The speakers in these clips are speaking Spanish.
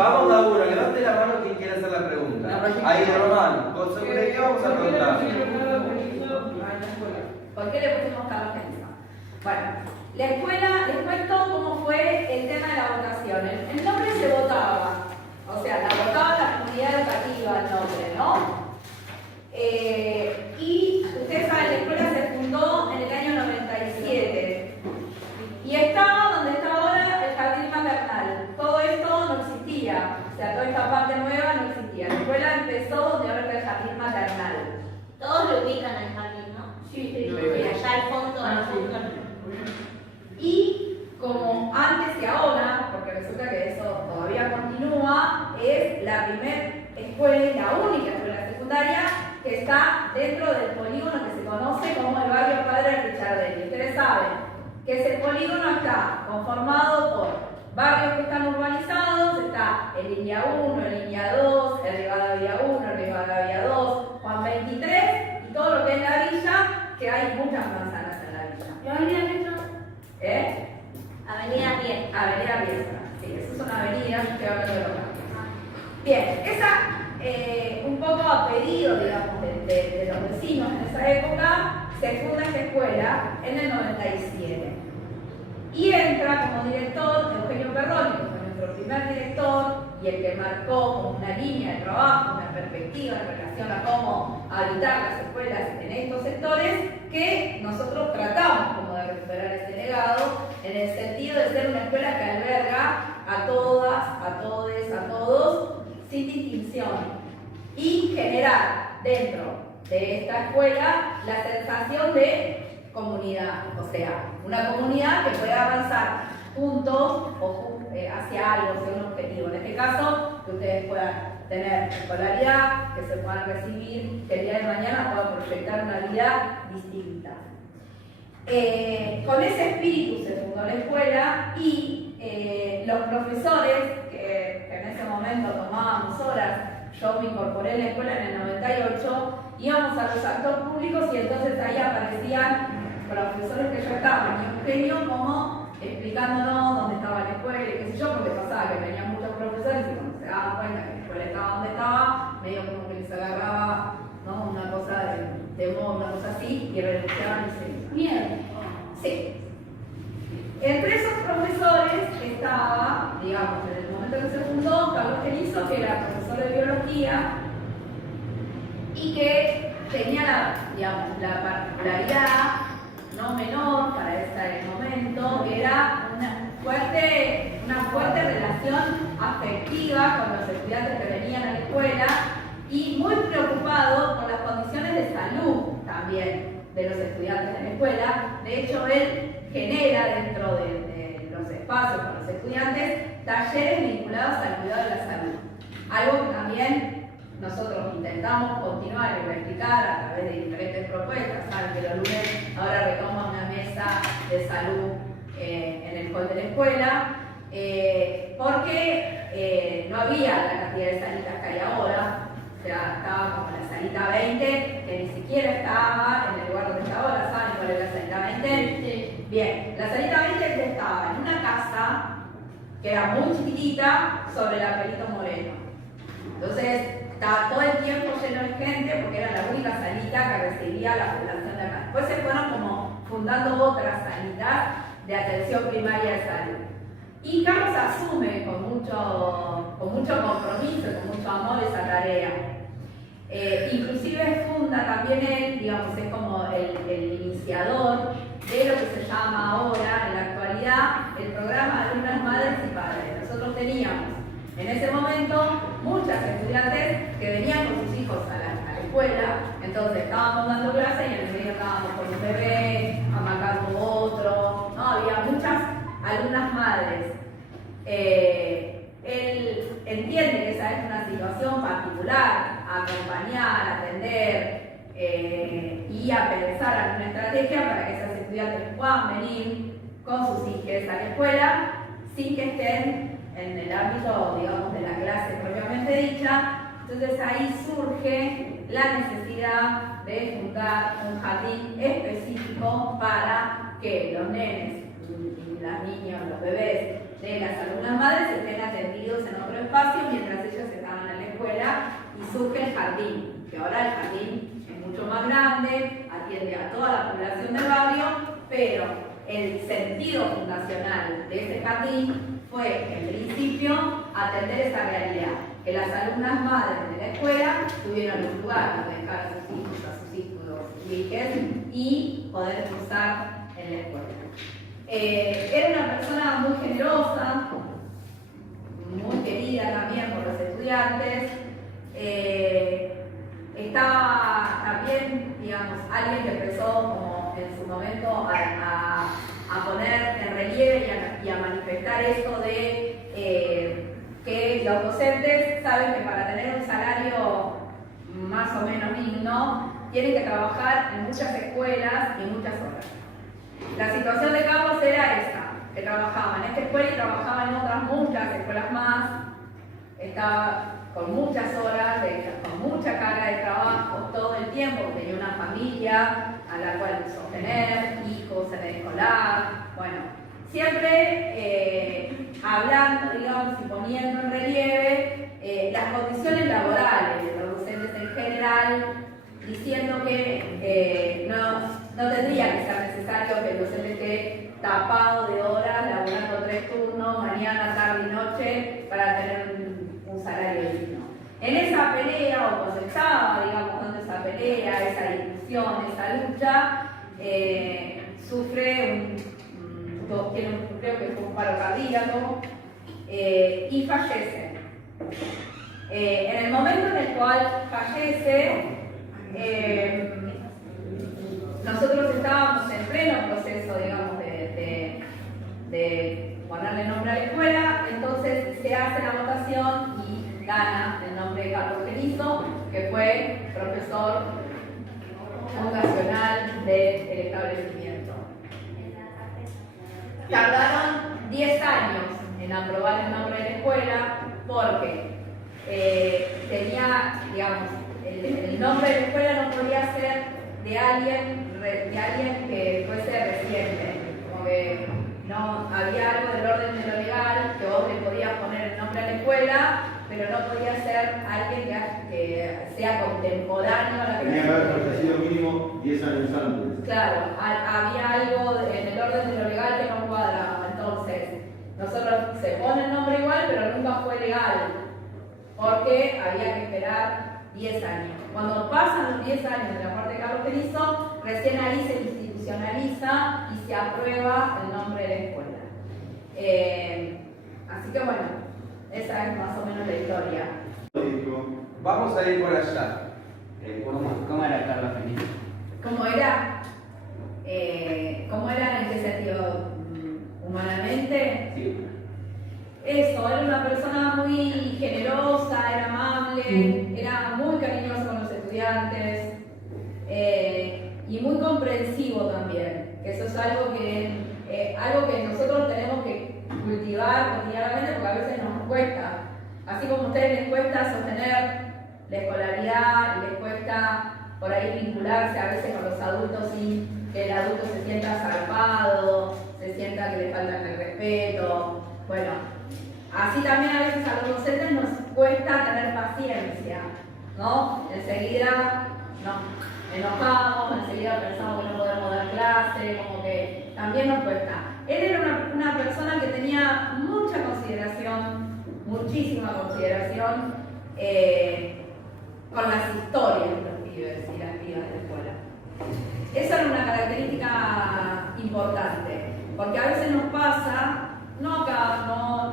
Vamos a uno, levante la mano quien quiera hacer la pregunta. Ahí, Román, con seguridad vamos a preguntar. ¿Por qué le pusimos Carlos Geniza? Bueno, la escuela, les cuento cómo fue el tema de la votación. El nombre se votaba, o sea, la votaba la comunidad educativa, el nombre, ¿no? Y ustedes saben, la escuela se fundó en el año 97 y estaba donde está ahora el jardín maternal. Todo esto no existía, o sea, toda esta parte nueva no existía. La escuela empezó donde ahora está el jardín maternal. Todos lo ubican al jardín, ¿no? Sí. Allá al fondo, Y como antes y ahora, porque resulta que eso todavía continúa, es la primera escuela y la única escuela secundaria que está dentro del polígono que se conoce como el barrio Padre Richardelli. Ustedes saben que ese polígono está conformado por barrios que están urbanizados, está el Línea 1, el Línea 2, el Rivadavia 1, el Rivadavia 2, Juan 23 y todo lo que es la villa, que hay muchas manzanas en la villa. ¿Y Avenida Riestra? Avenida Riestra. Avenida Riestra, sí, esa es una avenida, estoy hablando de otra. Bien, esa, un poco a pedido, digamos, de los vecinos en esa época, se funda esta escuela en el 97. Y entra como director Eugenio Perroni, que fue nuestro primer director y el que marcó como una línea de trabajo, una perspectiva en relación a cómo habitar las escuelas en estos sectores, que nosotros tratamos como de recuperar ese legado en el sentido de ser una escuela que alberga a todas, a todes, a todos, sin distinción, y generar dentro de esta escuela la sensación de comunidad, o sea, una comunidad que pueda avanzar juntos o hacia algo, hacia un objetivo. En este caso, que ustedes puedan tener escolaridad, que se puedan recibir, que el día de mañana puedan proyectar una vida distinta. Con ese espíritu se fundó la escuela y los profesores que en ese momento tomábamos horas, yo me incorporé en la escuela en el 98, íbamos a los actos públicos y entonces ahí aparecían profesores que ya estaban y Eugenio como explicándonos dónde estaba la escuela y qué sé yo, porque pasaba que venían muchos profesores y cuando se daban cuenta que la escuela estaba donde estaba, medio como que les agarraba, ¿no?, una cosa de modo, una cosa así, y renunciaban y se iban. Miedo. Sí. Entre esos profesores estaba, digamos, en el momento que se fundó, Carlos Genizo, que era profesor de biología y que tenía la particularidad no menor para ese momento, que era una fuerte relación afectiva con los estudiantes que venían a la escuela y muy preocupado por las condiciones de salud también de los estudiantes de la escuela. De hecho, él genera dentro de los espacios para los estudiantes talleres vinculados al cuidado de la salud. Algo que también nosotros intentamos continuar y replicar a través de diferentes propuestas. Saben que los lunes ahora retoma una mesa de salud en el hall de la escuela, porque no había la cantidad de salitas que hay ahora. O sea, estaba como la salita 20, que ni siquiera estaba en el lugar donde está ahora. ¿Saben cuál es la salita 20? Sí. Bien, la salita 20 estaba en una casa que era muy chiquitita sobre la Perito Moreno. Entonces, estaba todo el tiempo lleno de gente porque era la única salita que recibía la población de acá. Después se fueron como fundando otras salitas de atención primaria de salud. Y Carlos asume con mucho compromiso, con mucho amor esa tarea. Inclusive funda también él, digamos, es como el iniciador de lo que se llama ahora, en la actualidad, el programa de alumnas, madres y padres. Nosotros teníamos en ese momento muchas estudiantes que venían con sus hijos a la escuela, entonces estábamos dando clases y en el medio estábamos con un bebé, amacando otro, ¿no? Había muchas alumnas madres. Él entiende que esa es una situación particular, acompañar, atender y a pensar alguna estrategia para que esas estudiantes puedan venir con sus hijos a la escuela sin que estén en el ámbito, digamos, de la clase propiamente dicha. Entonces ahí surge la necesidad de fundar un jardín específico para que los nenes y las niñas, los bebés, de las alumnas madres estén atendidos en otro espacio mientras ellas estaban en la escuela y surge el jardín, que ahora el jardín es mucho más grande, atiende a toda la población del barrio, pero el sentido fundacional de ese jardín fue, en principio, atender esa realidad, que las alumnas madres de la escuela tuvieran un lugar para dejar a sus hijos y poder cursar en la escuela. Era una persona muy generosa, muy querida también por los estudiantes. Estaba también, digamos, alguien que empezó como en su momento a poner en relieve y a manifestar esto de que los docentes saben que para tener un salario más o menos digno tienen que trabajar en muchas escuelas y muchas horas. La situación de Carlos era esa, que trabajaba en esta escuela y trabajaba en otras muchas escuelas más, estaba con muchas horas, con mucha carga de trabajo todo el tiempo, tenía una familia a la cual sostener, hijos en el escolar, bueno, siempre hablando, digamos, y poniendo en relieve las condiciones laborales de los docentes en general, diciendo que no tendría que ser necesario que el docente esté tapado de horas, laburando 3 turnos, mañana, tarde y noche, para tener un salario digno. En esa pelea, o cuando estaba, digamos, dando esa pelea, esa discusión, esa lucha, sufre creo que fue un paro cardíaco, y fallece. En el momento en el cual fallece, nosotros estábamos en pleno proceso, digamos, de ponerle nombre a la escuela, entonces se hace la votación y gana el nombre de Carlos Genizo, que fue profesor fundacional del establecimiento. Tardaron 10 años en aprobar el nombre de la escuela porque tenía, digamos, el nombre de la escuela no podía ser de alguien que fuese reciente, como que no había algo del orden de lo legal que vos le podías poner el nombre a la escuela, pero no podía ser alguien que sea contemporáneo a la tenía que haber fallecido mínimo 10 años antes. Claro, había algo en el orden de lo legal que no cuadraba, entonces nosotros se pone el nombre igual, pero nunca fue legal, porque había que esperar 10 años. Cuando pasan los 10 años de la parte de Carlos Genizo, recién ahí se institucionaliza y se aprueba el nombre de la escuela. Así que bueno, esa es más o menos la historia. Vamos a ir por allá. ¿Cómo era Carlos Genizo? ¿Cómo era? ¿Cómo era en qué sentido? ¿Humanamente? Sí. Eso, era una persona muy generosa, era amable, era muy cariñoso con los estudiantes y muy comprensivo también. Eso es algo que nosotros tenemos que cultivar cotidianamente porque a veces nos cuesta. Así como a ustedes les cuesta sostener la escolaridad y les cuesta por ahí vincularse a veces con los adultos sin que el adulto se sienta zarpado, se sienta que le falta el respeto. Bueno, así también a veces a los docentes nos cuesta tener paciencia, ¿no? Enseguida nos enojamos, enseguida pensamos que no podemos dar clase, como que también nos cuesta. Él era una persona que tenía mucha consideración, muchísima consideración con las historias de los pibes y las pibas de la escuela. Esa era una característica importante, porque a veces nos pasa, no acá con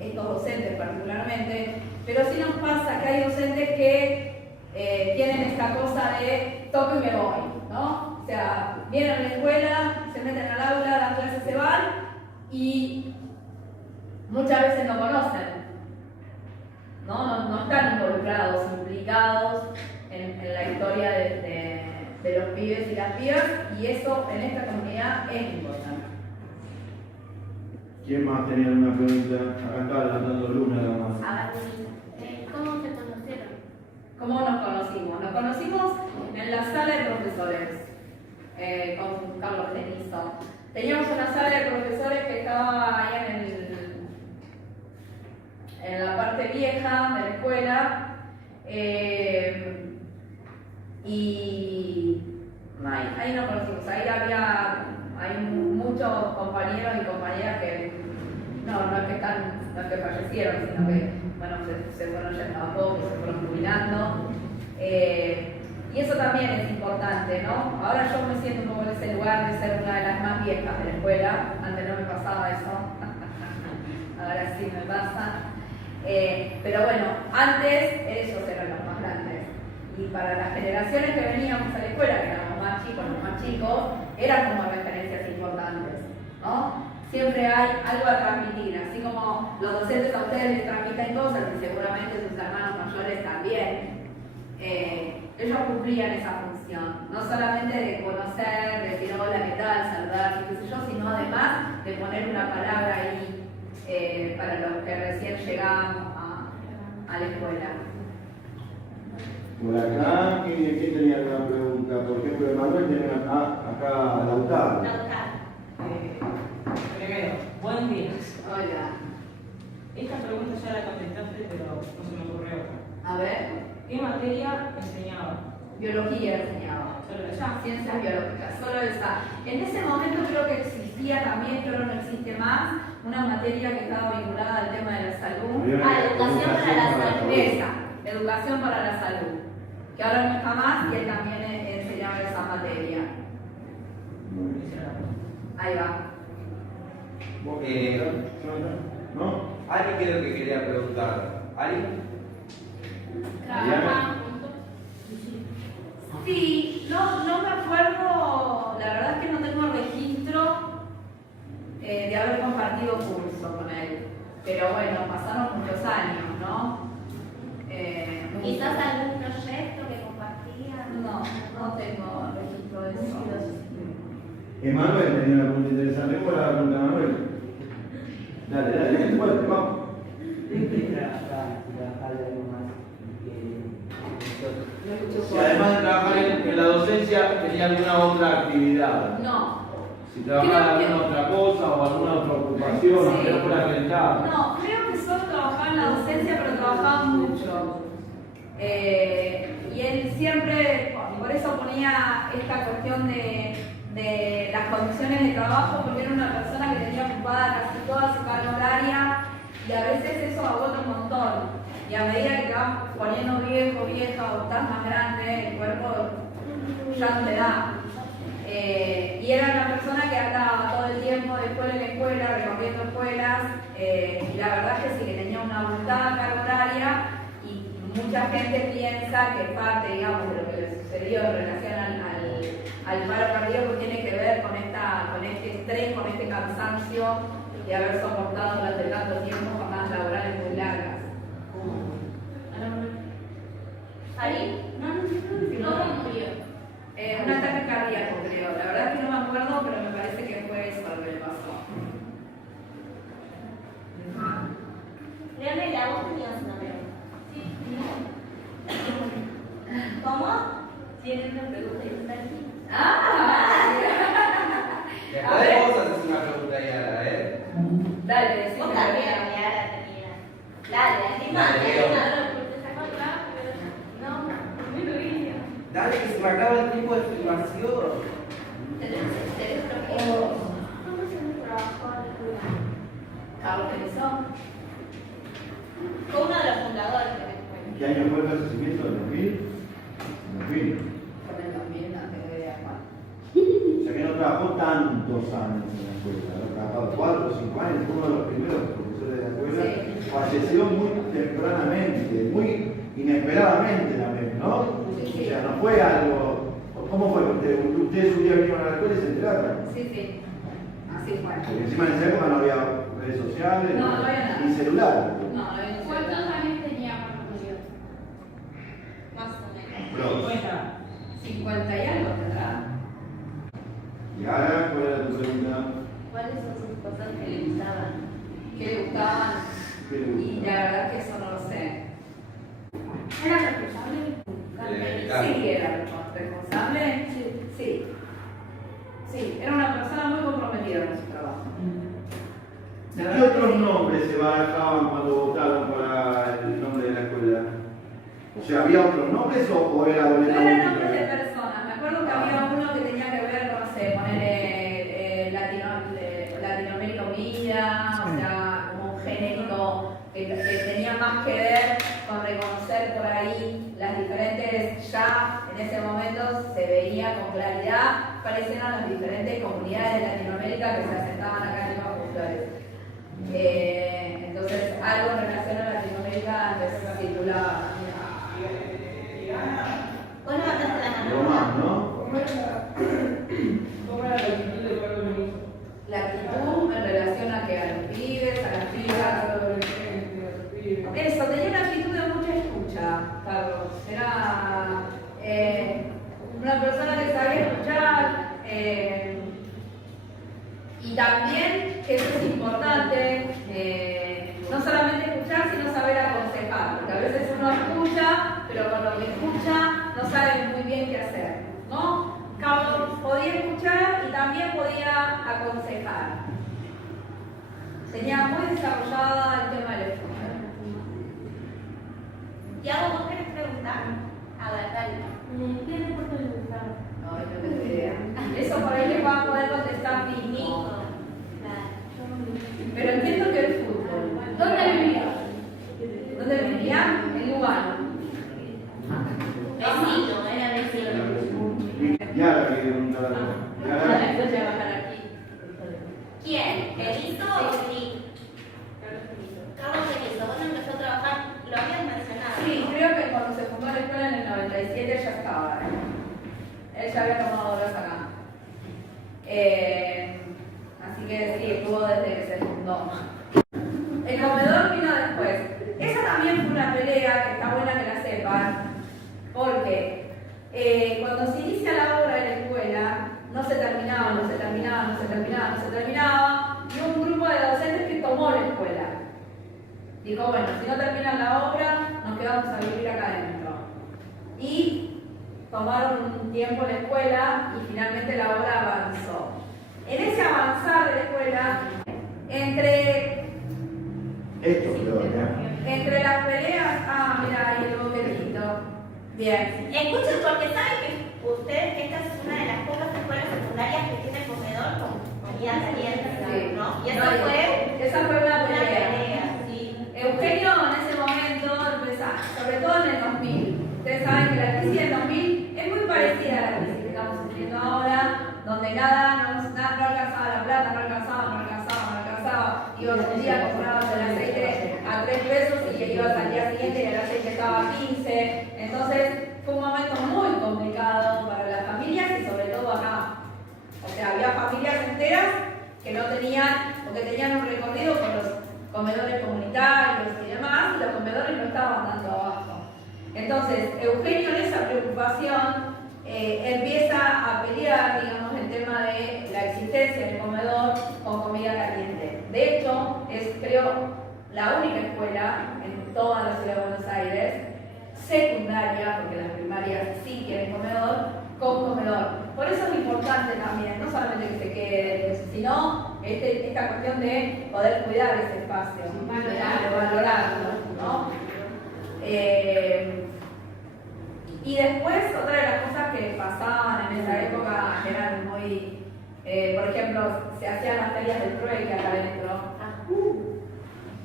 estos docentes particularmente, pero sí nos pasa que hay docentes que tienen esta cosa de toco y me voy, ¿no? O sea, vienen a la escuela, se meten al aula, dan clases, se van y muchas veces no conocen, no están involucrados, implicados en la historia de los pibes y las pibas, y eso en esta comunidad es importante. ¿Quién más tenía una pregunta? Acá está levantando Luna nada más. A ver, ¿cómo se conocieron? ¿Cómo nos conocimos? Nos conocimos en la sala de profesores con Carlos Genizo. Teníamos una sala de profesores que estaba ahí en la parte vieja de la escuela, y ahí no conocimos, ahí hay muchos compañeros y compañeras que no es que fallecieron, sino que bueno, se fueron yendo a poco, se fueron jubilando. Y eso también es importante, ¿no? Ahora yo me siento como en ese lugar de ser una de las más viejas de la escuela. Antes no me pasaba eso. Ahora sí me pasa. Pero bueno, antes ellos eran los más grandes. Y para las generaciones que veníamos a la escuela, que éramos más chicos, eran como referencias importantes, ¿no? Siempre hay algo a transmitir, así como los docentes a ustedes les transmiten cosas y seguramente sus hermanos mayores también. Ellos cumplían esa función, no solamente de conocer, de decir hola, qué tal, saludar, qué sé yo, sino además de poner una palabra ahí para los que recién llegamos a la escuela. Por acá, ¿quién tenía alguna pregunta? Por ejemplo, Emanuel tiene acá Lautaro. Primero, buenos días. Hola. Esta pregunta ya la contestaste, pero no se me ocurrió otra. A ver, ¿Qué materia enseñaba? biología enseñaba. Solo esa. Ciencias biológicas, solo esa. En ese momento creo que existía también, que ahora no existe más, una materia que estaba vinculada al tema de la salud. Educación para la salud. Esa, educación para la salud. Que ahora no está más y él también enseñaba esa materia. Ahí va. ¿No? Ali creo que quería preguntar. Ali, Trabajaban juntos. Sí, no me acuerdo, la verdad es que no tengo registro de haber compartido curso con él. Pero bueno, pasaron muchos años, ¿no? Quizás algún proyecto que compartían. No tengo registro de eso. Emanuel tenía una pregunta interesante. ¿Cómo era la pregunta, Emanuel? Dale, fuerte, vamos. Si además de trabajar en la docencia, tenía alguna otra actividad. No. Si trabajaba en alguna otra cosa o alguna otra ocupación, Sí. aunque no fuera acreditada. No, creo que solo trabajaba en la docencia, pero trabajaba mucho. Y él siempre, por eso ponía esta cuestión de las condiciones de trabajo, porque era una persona que tenía ocupada casi toda su carga horaria y a veces eso agota un montón. Y a medida que te vas poniendo viejo, vieja o estás más grande, el cuerpo ya no te da. Y era una persona que andaba todo el tiempo de escuela en escuela, recorriendo escuelas, y la verdad es que sí que tenía una abultada carga horaria, y mucha gente piensa que parte, digamos, de lo que le sucedió en relación al paro cardíaco tiene que ver con este estrés, con este cansancio de haber soportado durante tanto tiempo jornadas laborales muy largas. ¿Ahí? No murió. Un ataque cardíaco, creo. La verdad es que no me acuerdo, pero me parece que fue eso lo que le pasó. Leonela, vos tenías una pregunta. Sí. ¿Cómo? Tienen una pregunta y está aquí. después vos haces una pregunta ahí a la vez. Dale, decime. Vos también, Yara, tenía. Dale, anima, Dale, Leo. Dale, que se me acaba el tiempo de filmación. ¿Cómo se me trabajó en el lugar? Carlos Pelizón. Fue uno de los fundadores de la escuela. ¿Qué año fue el fallecimiento? ¿El 2000? 2000. Con el 2000, no tengo idea cuál. O sea que no trabajó tantos años en la escuela, ha trabajado 4 o 5 años, fue uno de los primeros profesores de la escuela. Sí. Falleció muy tempranamente, muy inesperadamente también, ¿no? Sí. O sea, no fue algo. ¿Cómo fue? ¿Ustedes un día vinieron a la escuela y se enteraron? Sí. Así fue. Porque encima en esa época no había redes sociales No había nada. ni celulares. No había ¿Cuántos años tenía cuando murió? Más o menos. Bro. 50 y algo tendrá. Y ahora, ¿cuál era tu pregunta? ¿Cuáles son sus cosas que le gustaban? ¿Qué le gustaban? ¿Qué le Y gusta? la verdad que eso no lo sé. ¿Era responsable? Sí, era responsable. Sí. Sí, era una persona muy comprometida ¿Y qué otros nombres se barajaban cuando votaron para el nombre de la escuela? O sea, ¿había otros nombres o era No boleta eran única? nombres de personas. Me acuerdo que había uno que tenía que ver con, no sé, poner Latinoamérica Unida, o sea, como un genérico que tenía más que ver con reconocer por ahí las diferentes, ya en ese momento se veía con claridad cuáles eran las diferentes comunidades de Latinoamérica que se asentaban acá en Lima Flores. Entonces, algo en relación a Latinoamérica se titulaba. Vos levantaste la mano. Lo más, ¿no? ¿Cómo era la actitud de Pablo Ministro? La actitud en relación a que a los pibes, a las pibas. Eso, tenía una actitud de mucha escucha, Carlos. Era una persona que sabía escuchar y también, que eso es importante, no solamente escuchar, sino saber aconsejar. Porque a veces uno escucha, pero con lo que escucha no sabe muy bien qué hacer, ¿no? Carlos podía escuchar y también podía aconsejar. Tenía muy desarrollada el tema de la escucha. Tiago, ¿vos querés preguntar? A ver, dale. ¿Qué deporte le gustaba? No, no tengo idea. Eso por ahí le va a poder contestar Nico. Nico. Pero entiendo que el fútbol. ¿Dónde vivía? ¿Dónde vivía? En Lugano. Vecino, era vecino. Ya la quería preguntar a todos. ¿Quién? ¿Benito o Felipe? Carlos Benito. Bueno, empezó a trabajar, lo habías mencionado. Sí, creo que cuando se fundó la escuela en el 97 ya estaba. Él ya había tomado horas acá. Así que sí, estuvo desde que se fundó. El comedor vino después. Esa también fue una pelea que está buena que la sepan, porque cuando se inicia la obra de la escuela, no se terminaba, y un grupo de docentes que tomó la escuela. Dijo, bueno, si no terminan la obra, nos quedamos a vivir acá adentro. Y tomaron un tiempo la escuela y finalmente la obra avanzó. En ese avanzar de la escuela, entre las peleas, mira, ahí el boquetito. Bien. Escuchen, porque saben que ustedes que esta es una de las pocas escuelas secundarias que tiene comedor con comida caliente, ¿no? Y Esa fue una pelea. Sí. Eugenio en ese momento empezó, sobre todo en el 2000. Ustedes saben que la crisis del 2000 es muy parecida a la crisis que estamos sufriendo ahora, donde nada alcanzaba la plata, no alcanzaba. Ibas un día, comprabas el aceite a 3 pesos y ibas al día siguiente y el aceite estaba a 15. Entonces fue un momento muy complicado para las familias y sobre todo acá. O sea, había familias enteras que no tenían, o que tenían un recorrido con los comedores comunitarios y demás, y los comedores no estaban dando abajo. Entonces, Eugenio en esa preocupación empieza a pelear, digamos, el tema de la existencia del comedor con comida caliente. De hecho, es, creo, la única escuela en toda la ciudad de Buenos Aires, secundaria, porque las primarias sí tienen comedor, con comedor. Por eso es importante también, no solamente que se quede, sino esta cuestión de poder cuidar ese espacio, de valorarlo, ¿no? Y después, otra de las cosas que pasaban en esa época eran muy, por ejemplo, se hacían las ferias del trueque acá adentro.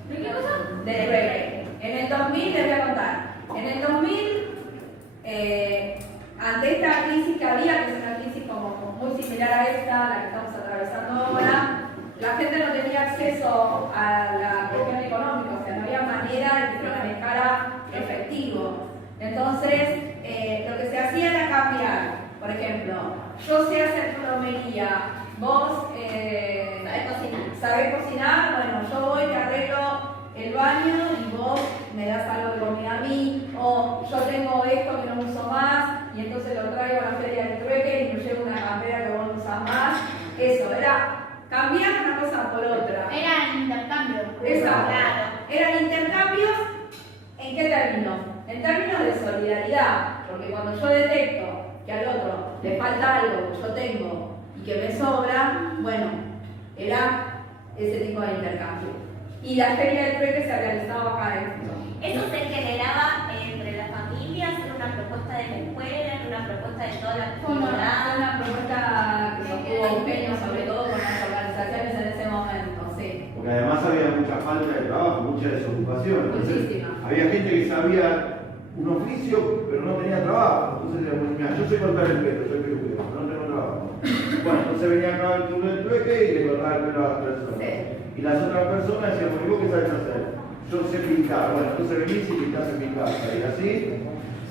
¿De qué cosa? Del trueque. En el 2000, les voy a contar, en el 2000, ante esta crisis que había, que es una crisis como muy similar a esta, la que estamos atravesando ahora, la gente no tenía acceso a la cuestión económica, o sea, no había manera de que se manejara efectivo. Entonces, lo que se hacía era cambiar. Por ejemplo, yo sé hacer plomería, vos sabés cocinar, bueno, yo voy, te arreglo el baño y vos me das algo de comida a mí, o yo tengo esto que no uso más y entonces lo traigo a la feria del trueque y me llevo una campera que vos no usás más. Eso, era cambiar una cosa por otra. Era intercambio. Exacto. Claro. Eran intercambios, ¿en qué términos? En términos de solidaridad, porque cuando yo detecto que al otro le falta algo que yo tengo y que me sobra, bueno, Era ese tipo de intercambio. Y la feria del trueque se realizaba acá dentro. Eso se generaba entre las familias, era una propuesta de la escuela, era una propuesta de toda la Fue comunidad. una propuesta que sostuvo Eugenio, sobre todo con las organizaciones en ese momento, sí. Porque además había mucha falta de trabajo, mucha desocupación. Entonces, Muchísima. había gente que sabía un oficio, pero no tenía trabajo. Entonces, mira, yo sé cortar el pelo, soy peluquero, pero no tengo trabajo. Bueno, entonces venía acá el turno del trueque y le cortaba el pelo a las personas. Sí. Y las otras personas decían, bueno, ¿y vos qué sabes hacer? Yo sé pintar. Bueno, entonces venís y pintás en mi casa. Y así,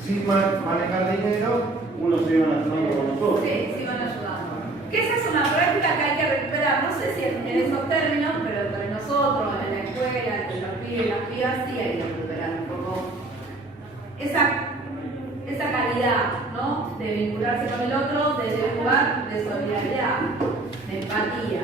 sin manejar dinero, uno se iba ayudando con nosotros. Sí, sí van ayudando. Que esa es una práctica que hay que recuperar, no sé si en esos términos, pero entre nosotros, en la escuela, entre los pibes y las pibas, sí hay que recuperar un poco esa calidad, ¿no? De vincularse con el otro desde un lugar de solidaridad, de empatía.